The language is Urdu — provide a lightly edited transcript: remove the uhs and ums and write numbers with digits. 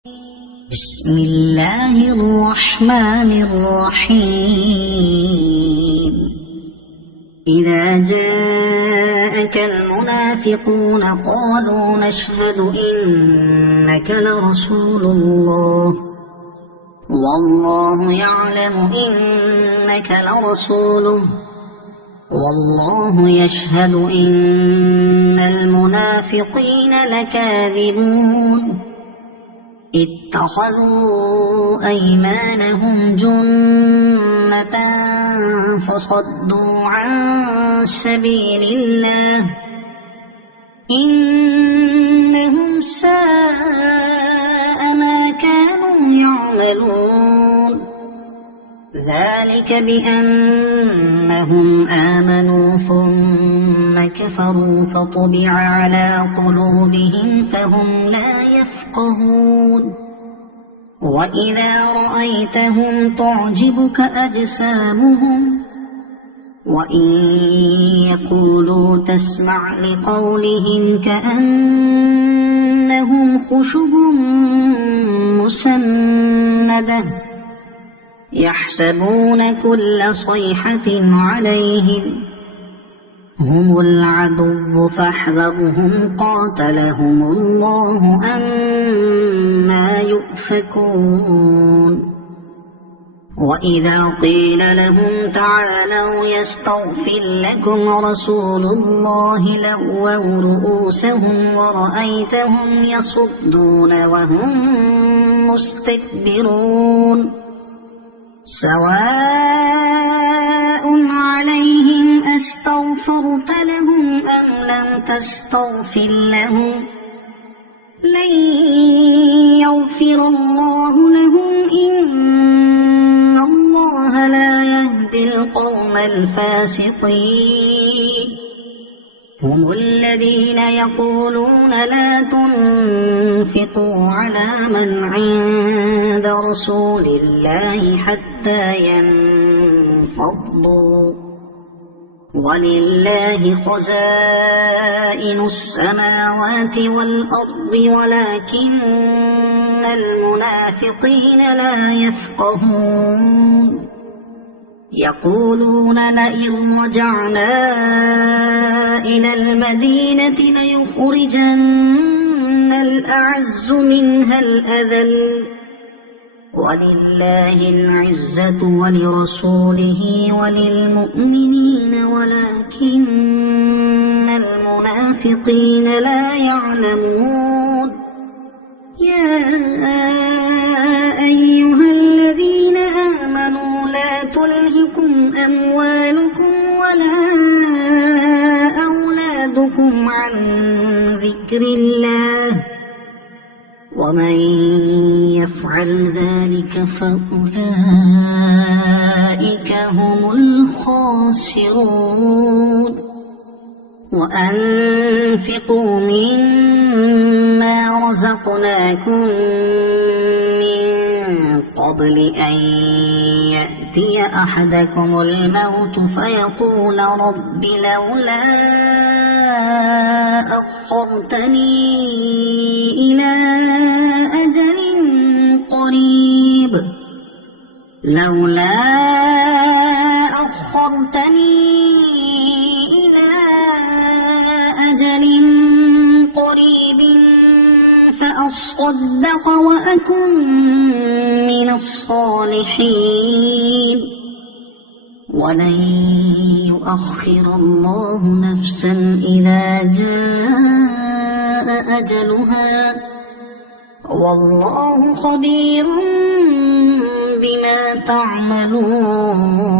بسم الله الرحمن الرحيم. إذا جاءك المنافقون قالوا نشهد إنك لرسول الله والله يعلم إنك لرسوله والله يشهد إن المنافقين لكاذبون. اتخذوا أيمانهم جنة فصدوا عن سبيل الله إنهم ساء ما كانوا يعملون. ذلك بأنهم آمنوا ثم كفروا فطبع على قلوبهم فهم لا يفقهون. وإذا رأيتهم تعجبك أجسامهم وإن يقولوا تسمع لقولهم كأنهم خشب مسندة يحسبون كل صيحة عليهم هم العدو فاحذرهم قاتلهم الله أنى يؤفكون. وإذا قيل لهم تعالوا يستغفر لكم رسول الله لووا رؤوسهم ورأيتهم يصدون وهم مستكبرون. سواء عليهم أستغفرت لهم أم لم تستغفر لهم لن يغفر الله لهم إن الله لا يهدي القوم الفاسقين. هم الذين يقولون لا تنفقوا على من عند رسول الله حتى ينفضوا ولله خزائن السماوات والأرض ولكن المنافقين لا يفقهون. يقولون لئن رجعنا إلى المدينة ليخرجن الأعز منها الأذل ولله العزة ولرسوله وللمؤمنين ولكن المنافقين لا يعلمون. يا أيها الذين آمنوا لا تلهكم أموالكم ولا أولادكم عن ذكر الله ومن يفعل ذلك فأولئك هم الخاسرون. وأنفقوا مما رزقناكم من قبل أن يأتي أحدكم الموت فيقول رب لولا أخرتني إلى أجل قريب فأصدق وأكن من الصالحين. ولن يؤخر الله نفسا إذا جاء أجلها والله خبير بما تعملون.